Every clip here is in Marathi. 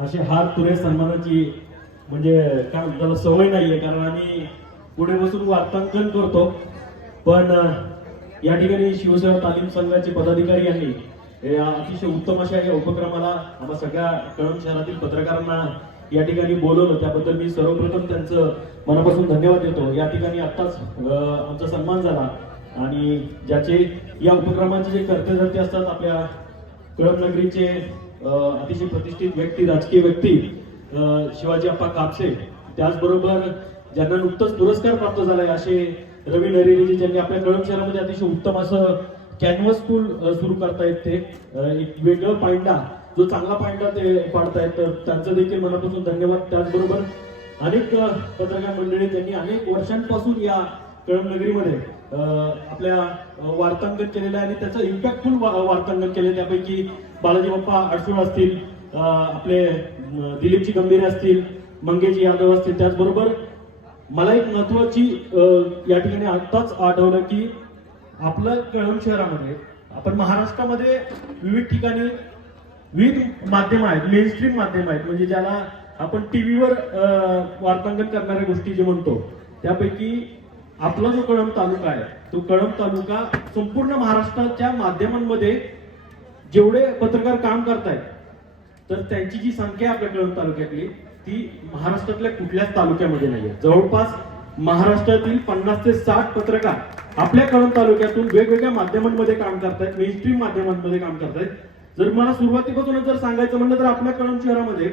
असे हार तुरे सन्मानाची म्हणजे काय त्याला सवय नाहीये कारण आम्ही पुढे बसून वार्तांकन करतो. पण या ठिकाणी शिवसेना तालीम संघाचे पदाधिकारी यांनी अतिशय उत्तम अशा या उपक्रमाला आम्हा सगळ्या कळम शहरातील पत्रकारांना या ठिकाणी बोलवलं. त्याबद्दल मी सर्वप्रथम त्यांचं मनापासून धन्यवाद देतो. या ठिकाणी आत्ताच आमचा सन्मान झाला. आणि ज्याचे या उपक्रमाचे जे कर्तेधर्ते असतात आपल्या कळंब नगरीचे अतिशय प्रतिष्ठित व्यक्ती राजकीय व्यक्ती शिवाजी अप्पा कापसे. त्याचबरोबर ज्यांना नुकतंच पुरस्कार प्राप्त झालाय असे रवी नरेजी ज्यांनी आपल्या कळम शहरामध्ये अतिशय उत्तम असं कॅनव्हास स्कूल सुरू करतायत ते. एक वेगळं पांडा जो चांगला पांडा ते पाडतायत. तर त्यांचं देखील मनापासून धन्यवाद. त्याचबरोबर अनेक पत्रकार मंडळी त्यांनी अनेक वर्षांपासून या कळंब नगरीमध्ये आपल्या वार्तांकन केलेलं आहे आणि त्याचं इम्पॅक्टफुल वार्तांकन केले. त्यापैकी बालाजी बाप्पा अडसूळ असतील आपले दिलीपची दिलीपजी गंभीर असतील मंगेजी यादव असतील. त्याचबरोबर मला एक महत्वाची या ठिकाणी आत्ताच आठवलं की आपलं कळंब शहरामध्ये आपण महाराष्ट्रामध्ये विविध ठिकाणी विविध माध्यम आहेत मेन स्ट्रीम माध्यम आहेत. म्हणजे ज्याला आपण टीव्हीवर वार्तांकन करणाऱ्या गोष्टी जे म्हणतो त्यापैकी आपला जो कळंब तालुका आहे तो कळंब तालुका संपूर्ण महाराष्ट्राच्या माध्यमांमध्ये जेवढे पत्रकार काम करतायत तर त्यांची जी संख्या आहे आपल्या कळंब तालुक्यातली ती महाराष्ट्रातल्या कुठल्याच तालुक्यामध्ये नाहीये. जवळपास महाराष्ट्रातील पन्नास ते साठ पत्रकार आपल्या कळंब तालुक्यातून वेगवेगळ्या माध्यमांमध्ये काम करतायत मेनस्ट्रीम माध्यमांमध्ये काम करतायत. जर मला सुरुवातीपासूनच जर सांगायचं म्हणलं तर आपल्या कळंब शहरामध्ये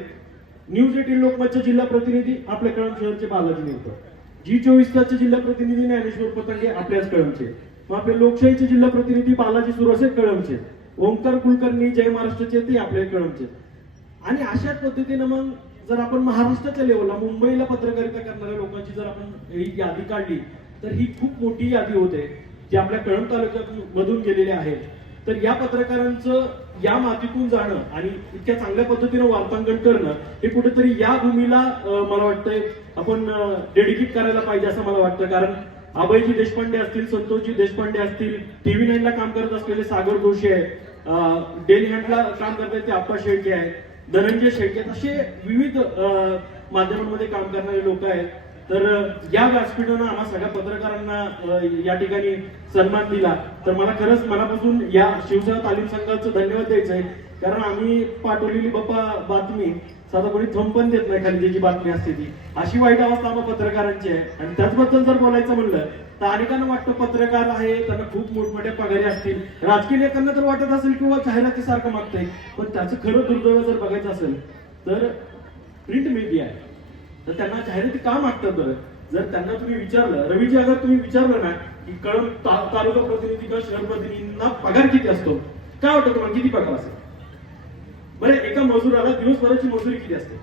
न्यूज एटीन लोकमतचे जिल्हा प्रतिनिधी आपल्या कळंब शहरचे बालाजी नेमकर जी चोवीस तासचे जिल्हा प्रतिनिधी ज्ञानेश्वर पतंगे आपल्याच कळमचे. मग आपले लोकशाहीचे जिल्हा प्रतिनिधी बालाजी सुरसे कळमचे. ओंकार कुलकर्णी जय महाराष्ट्राचे ते आपले कळंबचे आणि अशाच पद्धतीनं मग जर आपण महाराष्ट्राच्या लेवलला मुंबईला पत्रकारिता करणाऱ्या लोकांची जर आपण ही यादी काढली तर ही खूप मोठी यादी होते जी आपल्या कळम तालुक्यात मधून गेलेली आहेत तर या पत्रकारांचं या मातीतून जाणं आणि इतक्या चांगल्या पद्धतीनं वार्तांकन करणं हे कुठेतरी या भूमीला मला वाटतंय आपण डेडिकेट करायला पाहिजे असं मला वाटतं. कारण अभयजी देशपांडे असतील संतोषजी देशपांडे असतील टीव्ही नाईनला काम करत असलेले सागर जोशी आहे अं, डेली हँडला काम करतात ते आप्पा शेळके आहे धनंजय शेळके असे विविध माध्यमांमध्ये काम करणारे लोक आहेत. तर या व्यासपीठानं आम्हा सगळ्या पत्रकारांना या ठिकाणी सन्मान दिला. तर मला खरंच मनापासून या शिवसेना तालीम संघाचं धन्यवाद द्यायचं आहे. कारण आम्ही पाठवलेली बाप्पा बातमी साधा कोणी थंब पण देत नाही खाली त्याची बातमी असते ती. अशी वाईट अवस्था आम्हा पत्रकारांची आहे. आणि त्याचबद्दल जर बोलायचं म्हणलं तर अनेकांना वाटतं पत्रकार आहे त्यांना खूप मोठमोठ्या पगारी असतील. राजकीय नेत्यांना तर वाटत असेल किंवा जाहिरातीसारखं मागतंय. पण त्याचं खरं दुर्दैव जर बघायचं असेल तर प्रिंट मीडिया आहे. तर त्यांना जाहिराती का मागतात बरं? जर त्यांना तुम्ही विचारलं रवीजी अगर तुम्ही विचारलं ना की कळम तालुका प्रतिनिधी किंवा शहर प्रतिनिधींना पगार किती असतो? काय वाटतं तुम्हाला? किती पगार असेल? बरं एका मजुराला दिवसभराची मजुरी किती असते?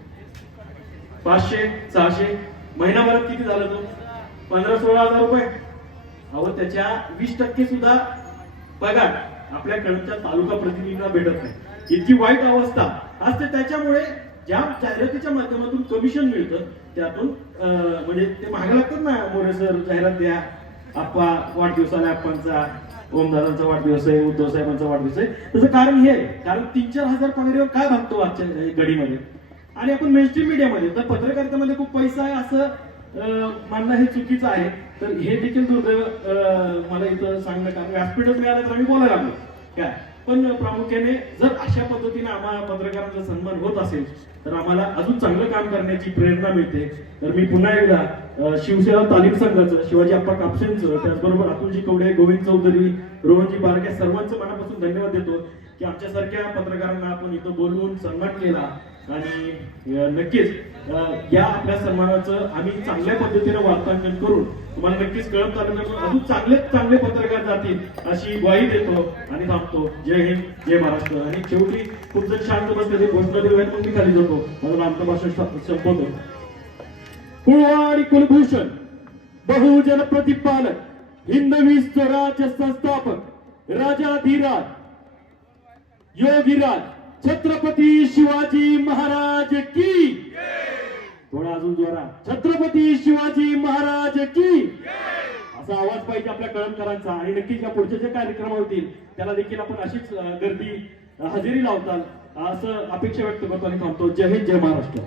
पाचशे सहाशे महिनाभरात किती झालं तो? पंधरा सोळा हजार रुपये. अहो त्याच्या वीस टक्के सुद्धा पगार आपल्या कळमच्या तालुका प्रतिनिधींना भेटत नाही. इतकी वाईट अवस्था. असते त्याच्यामुळे ज्या जाहिरातीच्या माध्यमातून कमिशन मिळतं त्यातून म्हणजे ते महाग लागतात ना मोरे सर जाहिरात द्या. आप्पा वाढदिवसाला आप्पांचा. ओमदादांचा वाढदिवस आहे उद्धव साहेबांचा वाढदिवस आहे. त्याचं कारण हे आहे कारण तीन चार हजार पगारीवर काय भागतो आजच्या घडीमध्ये? आणि आपण मेनस्ट्रीम मीडियामध्ये तर पत्रकारितेमध्ये खूप पैसा आहे असं मानणं हे चुकीचं आहे. तर हे देखील दुर्दैव मला इथं सांगणं कारण व्यासपीठच मिळालं तर आम्ही बोलायला लागलो. काय? पण प्रामुख्याने जर अशा पद्धतीने आम्हाला पत्रकारांचा सन्मान होत असेल तर आम्हाला अजून चांगलं काम करण्याची प्रेरणा मिळते. तर मी पुन्हा एकदा शिवसेना तालीम संघाचं शिवाजी आप्पा कापसेंचं त्याचबरोबर अतुलजी कवडे गोविंद चौधरी रोहनजी बारके सर्वांचं मनापासून धन्यवाद देतो की आमच्यासारख्या पत्रकारांना आपण इथं बोलवून सन्मान केला. आणि नक्कीच या आपल्या सन्मानाचं आम्ही चांगल्या पद्धतीनं वार्तांकन करून तुम्हाला नक्कीच कळत तालुक्यातून अजून चांगले चांगले पत्रकार जातील अशी ग्वाही देतो आणि थांबतो. जय हिंद जय महाराष्ट्र. आणि शेवटी खूप जण शांत बसले ते घोषणा देऊयात मग मी खाली जातो. माझं नामचं भाषण संपवतो. कुळवाडी कुलभूषण बहुजन प्रतिपालक हिंदवी स्वराज्य संस्थापक राजाधिराज योगीराज छत्रपती शिवाजी महाराज की? थोडा अजून जोरा छत्रपती शिवाजी महाराज की? असा आवाज पाहिजे आपल्या कळमकरांचा आणि नक्कीच या पुढचे जे कार्यक्रम होतील त्याला देखील आपण अशीच गर्दी हजेरी लावताल असं अपेक्षा व्यक्त करतो आणि थांबतो. जय हिंद जय महाराष्ट्र.